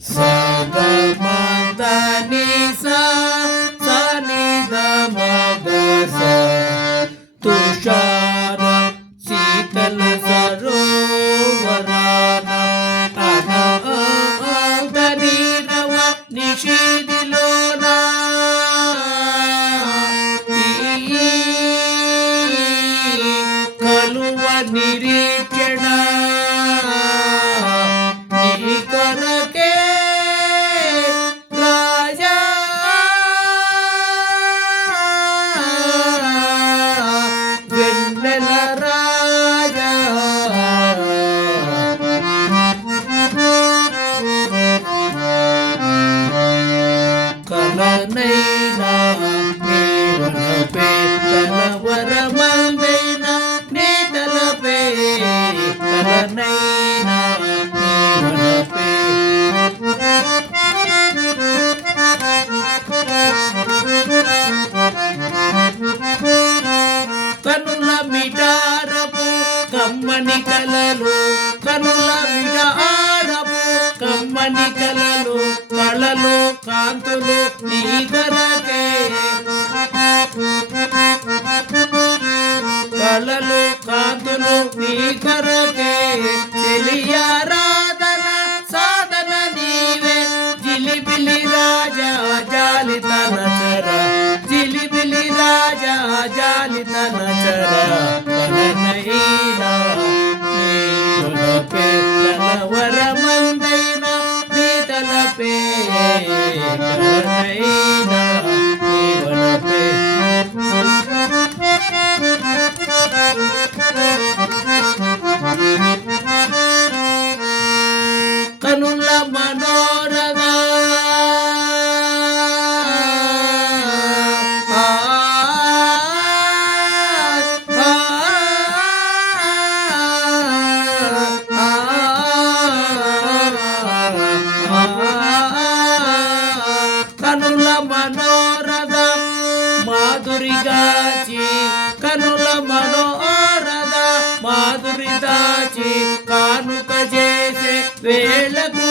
సగమదని సనిద మగస తుషార శీతల సరోవరాన అనీరవ నిషిదిలోన కలువ నిరీక్షణ నీ కొరకే రాజా వెన్నెల రాజా కలనైనా నీ వలపే కలవరమందైనా నీ తలపే కలనైనా నీ వలపే కనుల మిటారపు కమ్మని కలలు కనుల మిటారపు కమ్మని కలలు కళలు కాంతులు నీ కొరకే కళలు కాంతులు నీ కొరకే తెలియారాధన సాధన నీవే జిలిబిలి రాజా జాలితన చర జిలిబిలి రాజా జాలితన చర కలనైనా నీ వలపే కలవరమందైనా నీ తలపే కలనైనా నీ వలపే కనుల మనోరథ కనుల మనోరథం మాధురిగాచి కనుల మనోరథ మాధురి దాచి కానుక చేసే వేళకు